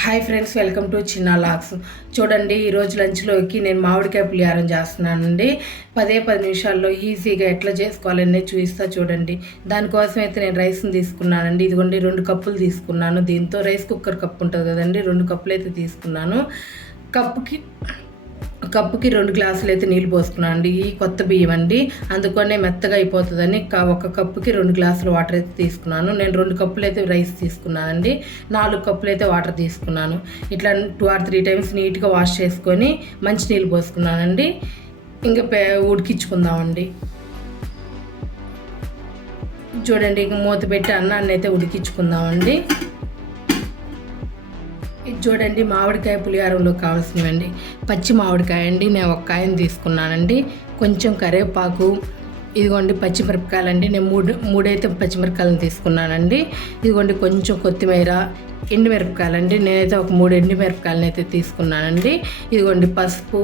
Hi friends welcome to చిన్న లాక్స్. చూడండి ఈరోజు లంచ్లోకి నేను మామిడికాయ పులిహారం చేస్తున్నానండి. పదే పది నిమిషాల్లో ఈజీగా ఎట్లా చేసుకోవాలనే చూపిస్తా చూడండి. దానికోసం అయితే నేను రైస్ని తీసుకున్నానండి. ఇదిగోండి రెండు కప్పులు తీసుకున్నాను. దీంతో రైస్ కుక్కర్ కప్పు ఉంటుంది కదండి రెండు కప్పులు అయితే తీసుకున్నాను. కప్పుకి కప్పుకి రెండు గ్లాసులు అయితే నీళ్ళు పోసుకున్నాను అండి. ఈ కొత్త బియ్యం అండి. అందుకనే మెత్తగా అయిపోతుందని క- ఒక కప్పుకి రెండు గ్లాసులు వాటర్ అయితే తీసుకున్నాను. నేను రెండు కప్పులు అయితే రైస్ తీసుకున్నానండి నాలుగు కప్పులు అయితే వాటర్ తీసుకున్నాను. ఇట్లా టూ ఆర్ త్రీ టైమ్స్ నీట్గా వాష్ చేసుకొని మంచి నీళ్ళు పోసుకున్నానండి ఇంకా పే ఉడికించుకుందామండి చూడండి ఇంక మూత పెట్టి అన్నాన్ని అయితే ఉడికించుకుందామండి చూడండి మామిడికాయ పులిహారంలో కావాల్సినవండి. పచ్చి మామిడికాయ అండి నేను ఒక కాయని తీసుకున్నానండి. కొంచెం కరివేపాకు ఇదిగోండి పచ్చిమిరపకాయలు అండి నేను మూడు మూడైతే పచ్చిమిరపకాయలను తీసుకున్నానండి. ఇదిగోండి కొంచెం కొత్తిమీర ఎండుమిరపకాయలండి. నేనైతే ఒక మూడు ఎండుమిరపకాయలను అయితే తీసుకున్నానండి. ఇదిగోండి పసుపు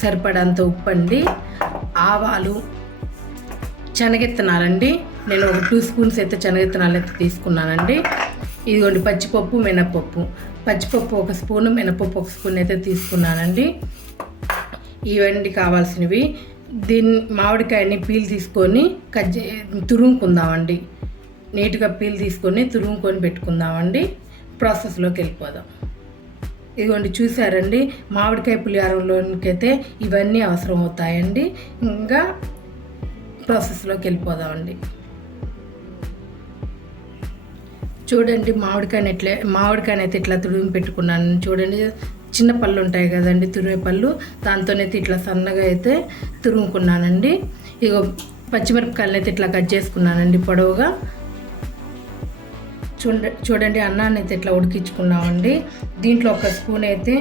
సరిపడంత ఉప్పు అండి ఆవాలు శనగెత్తనాలండి నేను ఒక టూ స్పూన్స్ అయితే శనగెత్తనాలు అయితే తీసుకున్నానండి. ఇదిగోండి పచ్చిపప్పు మినపప్పు. పచ్చిపప్పు ఒక స్పూను మినపప్పు ఒక స్పూన్ అయితే తీసుకున్నానండి. ఇవన్నీ కావాల్సినవి. దీన్ని మామిడికాయని పీల్ తీసుకొని కట్ తురుముకుందామండి. నీట్గా పీల్ తీసుకొని తురుముకొని పెట్టుకుందామండి. ప్రాసెస్లోకి వెళ్ళిపోదాం. ఇదిగోండి చూసారండి? మామిడికాయ పులిహారంలోనికైతే ఇవన్నీ అవసరం అవుతాయండి ఇంకా ప్రాసెస్లోకి వెళ్ళిపోదామండి. చూడండి మామిడికాయని ఎట్లా మామిడికాయనైతే అయితే ఇట్లా తుడిమి పెట్టుకున్నాను. చూడండి చిన్న పళ్ళు ఉంటాయి కదండి తురిమే పళ్ళు. దాంతోనైతే ఇట్లా సన్నగా అయితే తురుముకున్నానండి. ఇగో పచ్చిమిరపకాయలు అయితే ఇట్లా కట్ చేసుకున్నానండి పొడవుగా. చూడ చూడండి అన్నాన్ని అయితే ఇట్లా ఉడికించుకున్నామండి. దీంట్లో ఒక స్పూన్ అయితే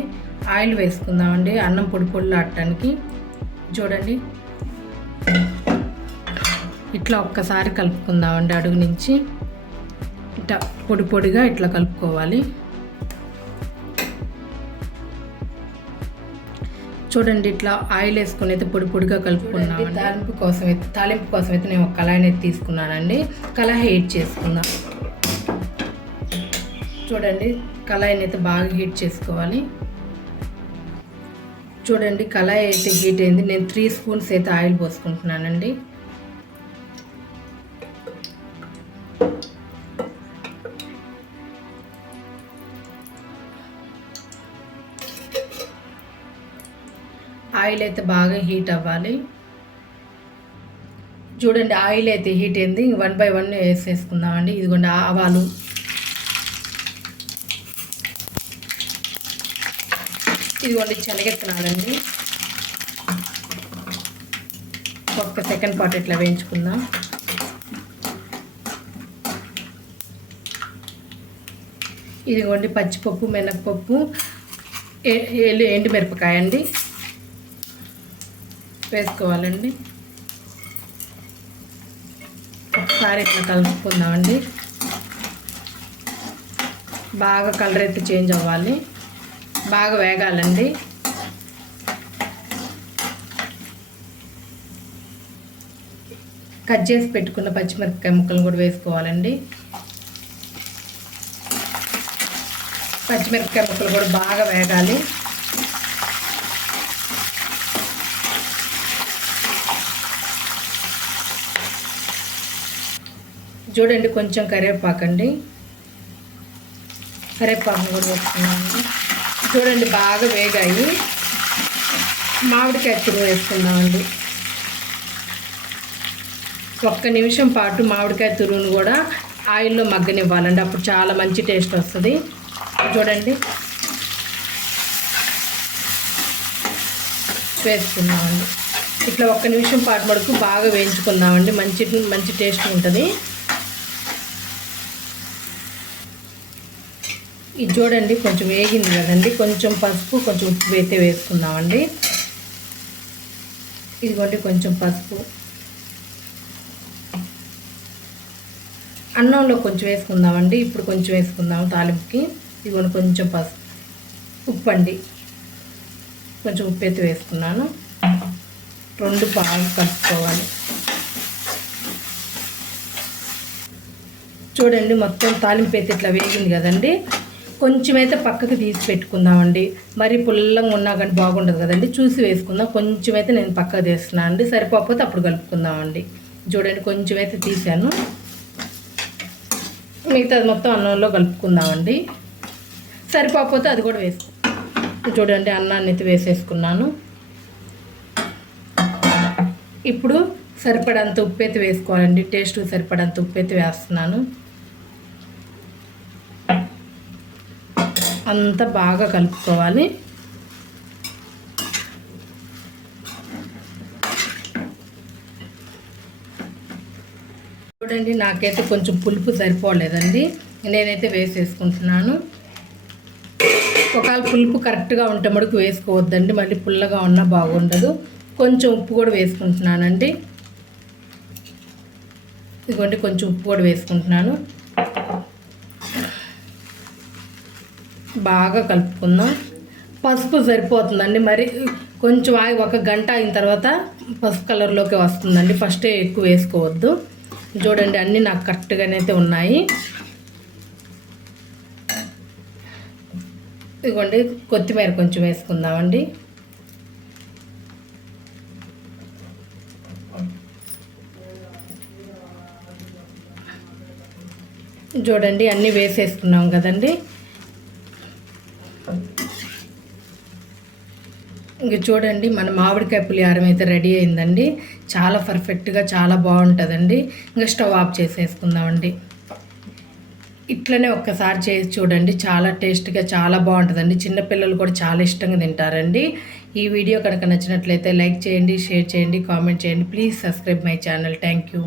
ఆయిల్ వేసుకుందామండి అన్నం పొడి ఆడటానికి చూడండి. ఇట్లా ఒక్కసారి కలుపుకుందామండి అడుగు నుంచి. ఇట్లా పొడి పొడిగా ఇట్లా కలుపుకోవాలి. చూడండి ఇట్లా ఆయిల్ వేసుకొని అయితే పొడి పొడిగా కలుపుకున్నాం తాలింపు కోసం అయితే తాలింపు కోసం అయితే నేను ఒక కళాయిని అయితే తీసుకున్నానండి. కళాయి హీట్ చేసుకుందాం. చూడండి కళాయిని అయితే బాగా హీట్ చేసుకోవాలి. చూడండి కళాయి అయితే హీట్ అయింది. నేను త్రీ స్పూన్స్ అయితే ఆయిల్ పోసుకుంటున్నానండి. ఆయిల్ అయితే బాగా హీట్ అవ్వాలి. చూడండి ఆయిల్ అయితే హీట్ అయింది. వన్ బై వన్ వేసేసుకుందామండి. ఇదిగోండి ఆవాలు. ఇదిగోండి శనగెత్తనాలండి ఒక్క సెకండ్ పాటు ఇట్లా వేయించుకుందాం. ఇదిగోండి పచ్చిపప్పు మినప్పప్పు ఎండు మిరపకాయ అండి వేసుకోవాలండి. ఒకసారి ఇట్లా కలుపుకుందామండి. బాగా కలర్ అయితే చేంజ్ అవ్వాలి. బాగా వేగాలండి. కట్ చేసి పెట్టుకున్న పచ్చిమిరపకాయ ముక్కలు కూడా వేసుకోవాలండి. పచ్చిమిరపకాయ ముక్కలు కూడా బాగా వేగాలి. చూడండి కొంచెం కరివేపాకండి. కరివేపాకు కూడా వేసుకున్నాము చూడండి బాగా వేగాయి. మామిడికాయ తురుము వేసుకుందామండి. ఒక్క నిమిషం పాటు మామిడికాయ తురుమును కూడా ఆయిల్లో మగ్గనివ్వాలండి. అప్పుడు చాలా మంచి టేస్ట్ వస్తుంది. చూడండి. వేసుకుందామండి. ఇట్లా ఒక్క నిమిషం పాటు వరకు బాగా వేయించుకుందామండి. మంచి మంచి టేస్ట్ ఉంటుంది. ఇది చూడండి కొంచెం వేగింది కదండి. కొంచెం పసుపు కొంచెం ఉప్పు అయితే వేసుకుందామండి. ఇదిగోండి కొంచెం పసుపు. అన్నంలో కొంచెం వేసుకుందామండి. ఇప్పుడు కొంచెం వేసుకుందాం తాలింపుకి. ఇదిగోండి కొంచెం పసుపు. ఉప్పు అండి కొంచెం ఉప్పు అయితే వేసుకున్నాను. రెండు బాగా కలుపుకోవాలి. చూడండి మొత్తం తాలింపు అయితే ఇట్లా వేగింది కదండి. కొంచెం అయితే పక్కకి తీసి పెట్టుకుందామండి. మరి పుల్లంగా ఉన్నా కానీ బాగుండదు కదండి. చూసి వేసుకుందాం. కొంచెం అయితే నేను పక్కకు తీస్తున్నాను అండి. సరిపోకపోతే అప్పుడు కలుపుకుందామండి. చూడండి కొంచెం అయితే తీసాను మిగతాది మొత్తం అన్నంలో కలుపుకుందామండి. సరిపోకపోతే అది కూడా వేసుకు. చూడండి అన్నాన్ని అయితే వేసేసుకున్నాను. ఇప్పుడు సరిపడంత ఉప్పు అయితే వేసుకోవాలండి. టేస్ట్ సరిపడంత ఉప్పు అయితే వేస్తున్నాను. అంతా బాగా కలుపుకోవాలి. చూడండి నాకైతే కొంచెం పులుపు సరిపోలేదండి. నేనైతే వేసేసుకుంటున్నాను. ఒకవేళ పులుపు కరెక్ట్గా ఉంటే మడుకు వేసుకోవద్దండి. మళ్ళీ పుల్లగా ఉన్నా బాగుండదు. కొంచెం ఉప్పు కూడా వేసుకుంటున్నానండి. ఇదిగోండి కొంచెం ఉప్పు కూడా వేసుకుంటున్నాను. బాగా కలుపుకుందాం. పసుపు సరిపోతుందండి. మరి కొంచెం ఆగి ఒక గంట అయిన తర్వాత పసుపు కలర్లోకి వస్తుందండి. ఫస్టే ఎక్కువ వేసుకోవద్దు. చూడండి అన్నీ నాకు కరెక్ట్గానైతే ఉన్నాయి. ఇదిగోండి కొత్తిమీర కొంచెం వేసుకుందామండి. చూడండి అన్నీ వేసేసుకున్నాం కదండి. ఇంకా చూడండి మన మామిడికాయ పులిహారం అయితే రెడీ అయిందండి. చాలా పర్ఫెక్ట్గా చాలా బాగుంటుందండి. ఇంకా స్టవ్ ఆఫ్ చేసేసుకుందామండి. ఇట్లనే ఒక్కసారి చేసి చూడండి చాలా టేస్ట్గా చాలా బాగుంటుందండి. చిన్నపిల్లలు కూడా చాలా ఇష్టంగా తింటారండి. ఈ వీడియో కనుక నచ్చినట్లయితే లైక్ చేయండి షేర్ చేయండి కామెంట్ చేయండి. Please subscribe my channel. Thank you.